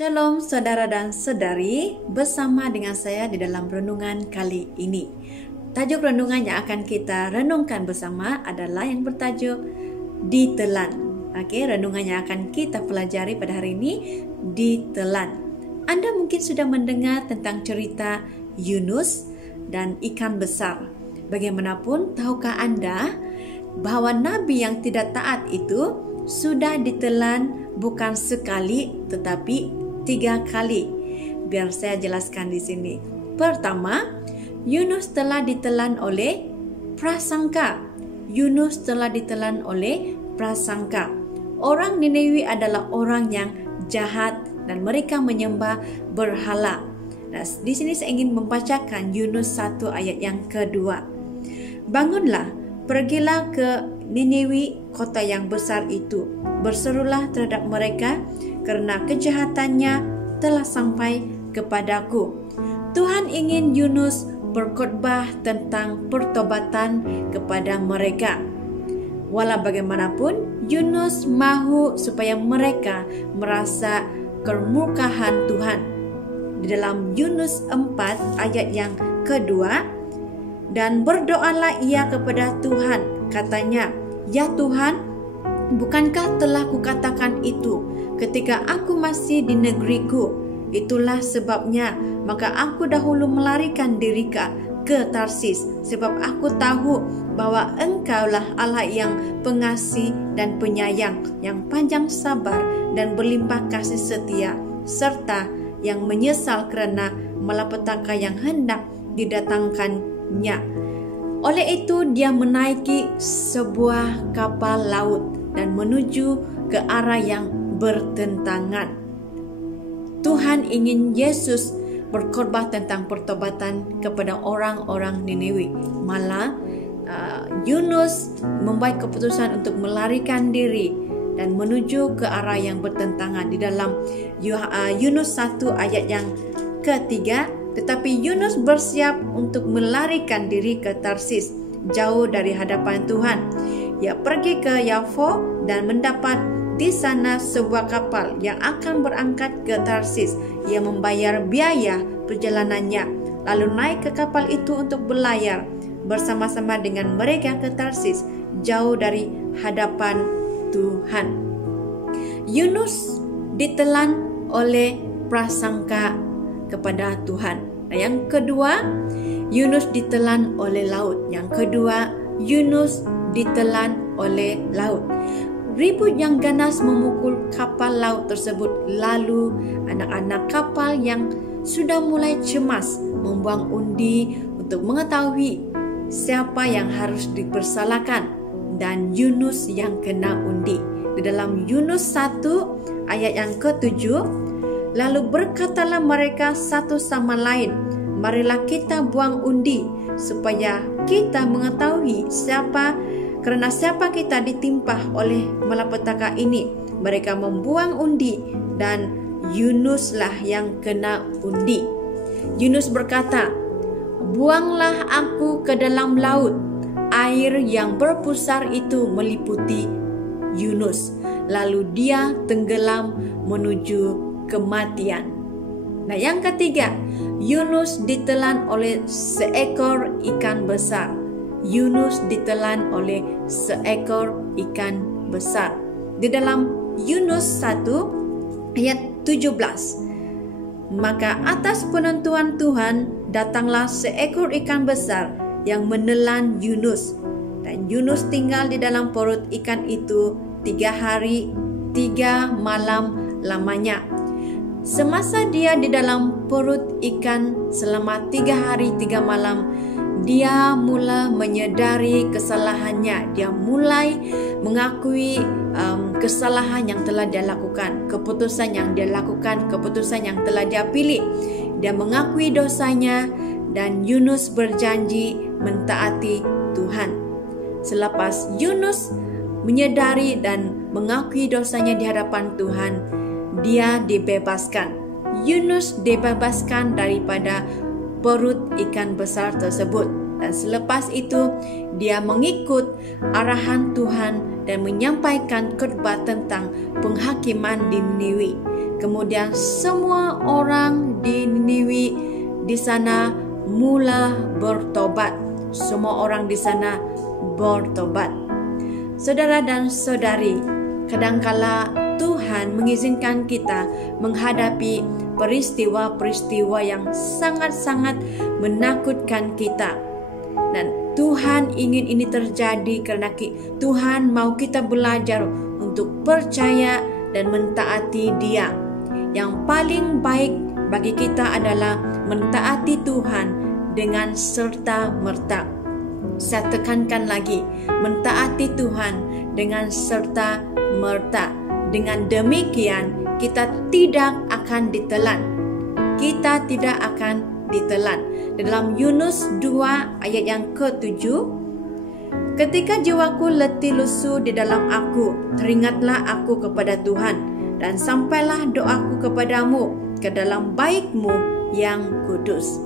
Shalom saudara dan saudari, bersama dengan saya di dalam renungan kali ini. Tajuk renungan yang akan kita renungkan bersama adalah yang bertajuk Ditelan. Renungan yang akan kita pelajari pada hari ini, ditelan. Anda mungkin sudah mendengar tentang cerita Yunus dan ikan besar. Bagaimanapun, tahukah Anda bahwa nabi yang tidak taat itu sudah ditelan bukan sekali tetapi 3 kali. Biar saya jelaskan di sini. Pertama, Yunus telah ditelan oleh prasangka. Yunus telah ditelan oleh prasangka. Orang Niniwi adalah orang yang jahat dan mereka menyembah berhala. Nah, di sini saya ingin membacakan Yunus 1 ayat yang kedua. Bangunlah, pergilah ke Niniwi, kota yang besar itu. Berserulah terhadap mereka, karena kejahatannya telah sampai kepadaku. Tuhan ingin Yunus berkhotbah tentang pertobatan kepada mereka. Walau bagaimanapun, Yunus mahu supaya mereka merasa kemurkaan Tuhan. Di dalam Yunus 4 ayat yang kedua, dan berdoalah ia kepada Tuhan, katanya, ya Tuhan, bukankah telah kukatakan itu ketika aku masih di negeriku? Itulah sebabnya maka aku dahulu melarikan diri ke Tarsis, sebab aku tahu bahwa Engkaulah Allah yang pengasih dan penyayang, yang panjang sabar dan berlimpah kasih setia, serta yang menyesal kerana malapetaka yang hendak didatangkannya. Oleh itu dia menaiki sebuah kapal laut dan menuju ke arah yang bertentangan. Tuhan ingin Yesus berkhotbah tentang pertobatan kepada orang-orang Niniwi. Malah Yunus membuat keputusan untuk melarikan diri dan menuju ke arah yang bertentangan. Di dalam Yunus 1 ayat yang ketiga, tetapi Yunus bersiap untuk melarikan diri ke Tarsis, jauh dari hadapan Tuhan. Ia pergi ke Yafo dan mendapat di sana sebuah kapal yang akan berangkat ke Tarsis. Ia membayar biaya perjalanannya, lalu naik ke kapal itu untuk berlayar bersama-sama dengan mereka ke Tarsis, jauh dari hadapan Tuhan. Yunus ditelan oleh prasangka kepada Tuhan. Nah, yang kedua, Yunus ditelan oleh laut. Yang kedua, Yunus ditelan oleh laut. Ribut yang ganas memukul kapal laut tersebut. Lalu anak-anak kapal yang sudah mulai cemas membuang undi untuk mengetahui siapa yang harus dipersalahkan, dan Yunus yang kena undi. Di dalam Yunus 1 ayat yang ke-7, lalu berkatalah mereka satu sama lain, marilah kita buang undi supaya kita mengetahui kerana siapa kita ditimpa oleh malapetaka ini. Mereka membuang undi dan Yunuslah yang kena undi. Yunus berkata, buanglah aku ke dalam laut. Air yang berpusar itu meliputi Yunus, lalu dia tenggelam menuju kematian. Nah, yang ketiga, Yunus ditelan oleh seekor ikan besar. Yunus ditelan oleh seekor ikan besar. Di dalam Yunus 1 ayat 17, maka atas penentuan Tuhan datanglah seekor ikan besar yang menelan Yunus, dan Yunus tinggal di dalam perut ikan itu 3 hari 3 malam lamanya. Semasa dia di dalam perut ikan selama 3 hari 3 malam, dia mulai menyedari kesalahannya. Dia mulai mengakui kesalahan yang telah dia lakukan, keputusan yang dia lakukan, keputusan yang telah dia pilih. Dia mengakui dosanya dan Yunus berjanji mentaati Tuhan. Selepas Yunus menyedari dan mengakui dosanya di hadapan Tuhan, dia dibebaskan. Yunus dibebaskan daripada perut ikan besar tersebut, dan selepas itu dia mengikut arahan Tuhan dan menyampaikan khotbah tentang penghakiman di Niniwi. Kemudian semua orang di Niniwi di sana mula bertobat. Semua orang di sana bertobat. Saudara dan saudari, kadangkala Tuhan mengizinkan kita menghadapi peristiwa-peristiwa yang sangat-sangat menakutkan kita. Dan Tuhan ingin ini terjadi karena Tuhan mau kita belajar untuk percaya dan mentaati Dia. Yang paling baik bagi kita adalah mentaati Tuhan dengan serta-merta. Saya tekankan lagi, mentaati Tuhan dengan serta-merta. Dengan demikian kita tidak akan ditelan. Kita tidak akan ditelan. Dalam Yunus 2 ayat yang ke-7, ketika jiwaku letih lesu di dalam aku, teringatlah aku kepada Tuhan, dan sampailah doaku kepadamu ke dalam baik-Mu yang kudus.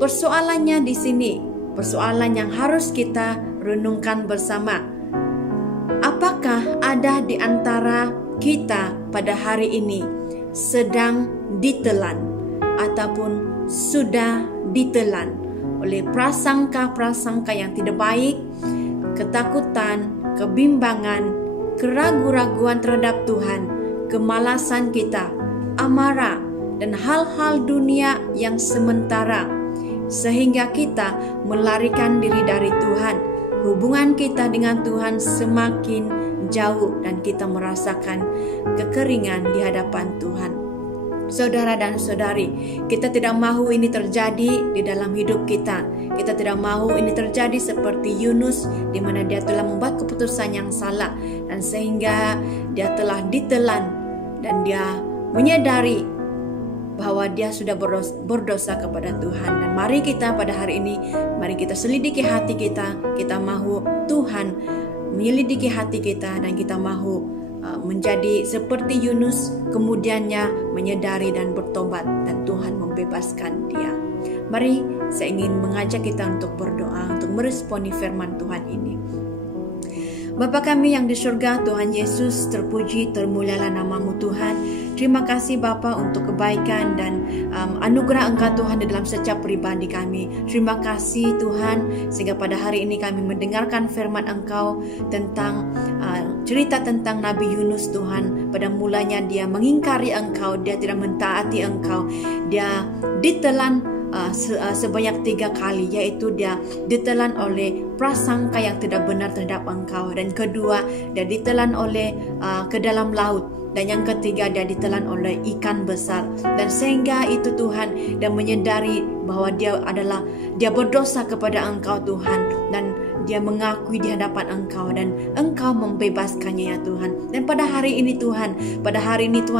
Persoalannya di sini, persoalan yang harus kita renungkan bersama. Apakah ada di antara kita pada hari ini sedang ditelan ataupun sudah ditelan oleh prasangka-prasangka yang tidak baik, ketakutan, kebimbangan, keraguan-raguan terhadap Tuhan, kemalasan kita, amarah, dan hal-hal dunia yang sementara, sehingga kita melarikan diri dari Tuhan. Hubungan kita dengan Tuhan semakin jauh dan kita merasakan kekeringan di hadapan Tuhan. Saudara dan saudari, kita tidak mahu ini terjadi di dalam hidup kita. Kita tidak mahu ini terjadi seperti Yunus, di mana dia telah membuat keputusan yang salah dan sehingga dia telah ditelan dan dia menyadari bahwa dia sudah berdosa kepada Tuhan. Dan mari kita pada hari ini, mari kita selidiki hati kita. Kita mahu Tuhan menyelidiki hati kita dan kita mahu menjadi seperti Yunus, kemudiannya menyadari dan bertobat dan Tuhan membebaskan dia. Mari saya ingin mengajak kita untuk berdoa, untuk meresponi firman Tuhan ini. Bapa kami yang di surga, Tuhan Yesus, terpuji, termulialah nama-Mu Tuhan. Terima kasih Bapa untuk kebaikan dan anugerah Engkau Tuhan di dalam setiap pribadi kami. Terima kasih Tuhan, sehingga pada hari ini kami mendengarkan firman Engkau tentang cerita tentang Nabi Yunus Tuhan. Pada mulanya dia mengingkari Engkau, dia tidak mentaati Engkau, dia ditelan sebanyak 3 kali, yaitu dia ditelan oleh prasangka yang tidak benar terhadap Engkau, dan kedua dia ditelan oleh ke dalam laut, dan yang ketiga dia ditelan oleh ikan besar. Dan sehingga itu Tuhan, dia menyadari bahwa dia berdosa kepada Engkau Tuhan, dan dia mengakui di hadapan Engkau dan Engkau membebaskannya ya Tuhan. Dan pada hari ini Tuhan,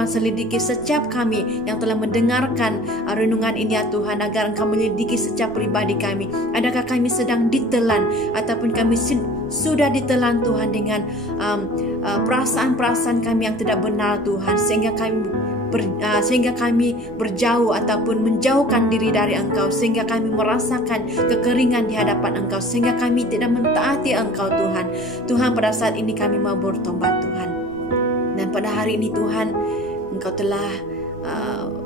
selidiki setiap kami yang telah mendengarkan renungan ini ya Tuhan, agar Engkau menyelidiki setiap pribadi kami. Adakah kami sedang ditelan ataupun kami sudah ditelan Tuhan dengan perasaan-perasaan kami yang tidak benar Tuhan, sehingga kami berjauh ataupun menjauhkan diri dari Engkau, sehingga kami merasakan kekeringan di hadapan Engkau, sehingga kami tidak mentaati Engkau Tuhan. Tuhan, pada saat ini kami mau bertobat Tuhan, dan pada hari ini Tuhan, Engkau telah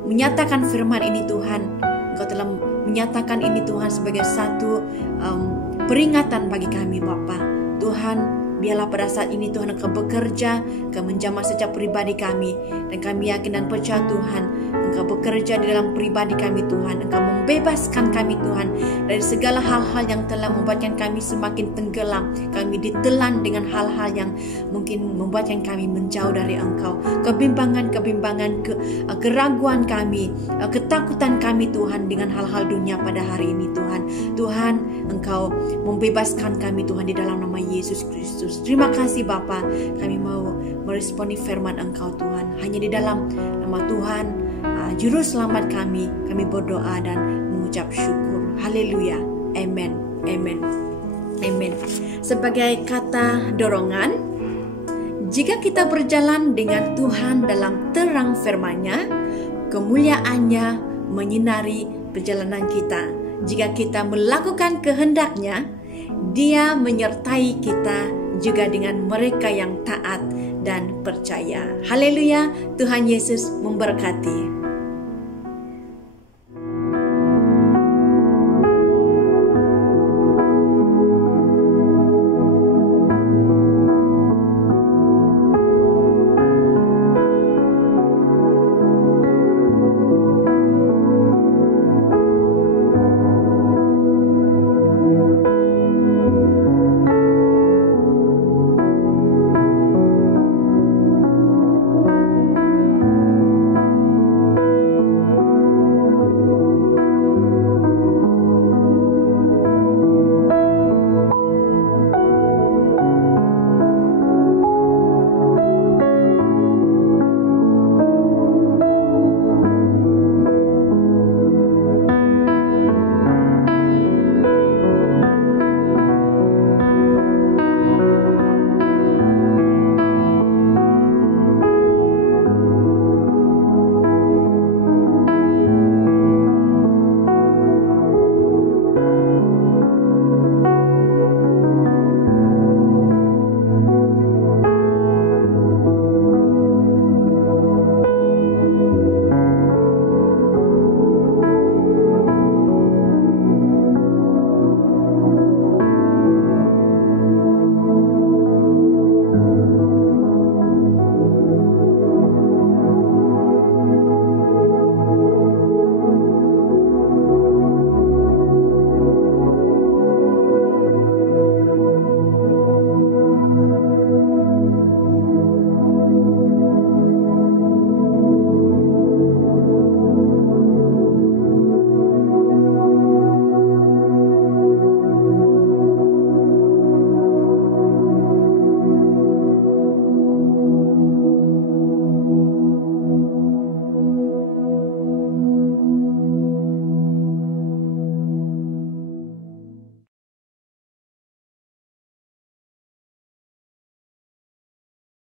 menyatakan firman ini Tuhan. Engkau telah menyatakan ini Tuhan sebagai satu peringatan bagi kami Bapa. Tuhan, biarlah pada saat ini Tuhan Engkau bekerja, Engkau menjamah setiap pribadi kami, dan kami yakin dan percaya Tuhan, Engkau bekerja di dalam pribadi kami Tuhan. Engkau membebaskan kami Tuhan dari segala hal-hal yang telah membuatkan kami semakin tenggelam. Kami ditelan dengan hal-hal yang mungkin membuatkan kami menjauh dari Engkau. Kebimbangan, keraguan kami, ketakutan kami Tuhan dengan hal-hal dunia pada hari ini Tuhan. Tuhan, Engkau membebaskan kami Tuhan di dalam nama Yesus Kristus. Terima kasih Bapa, kami mau meresponi firman Engkau Tuhan. Hanya di dalam nama Tuhan, Juru Selamat kami berdoa dan mengucap syukur. Haleluya. Amen. Amen. Amen. Sebagai kata dorongan, jika kita berjalan dengan Tuhan dalam terang firman-Nya, kemuliaan-Nya menyinari perjalanan kita. Jika kita melakukan kehendak-Nya, Dia menyertai kita juga dengan mereka yang taat dan percaya. Haleluya, Tuhan Yesus memberkati.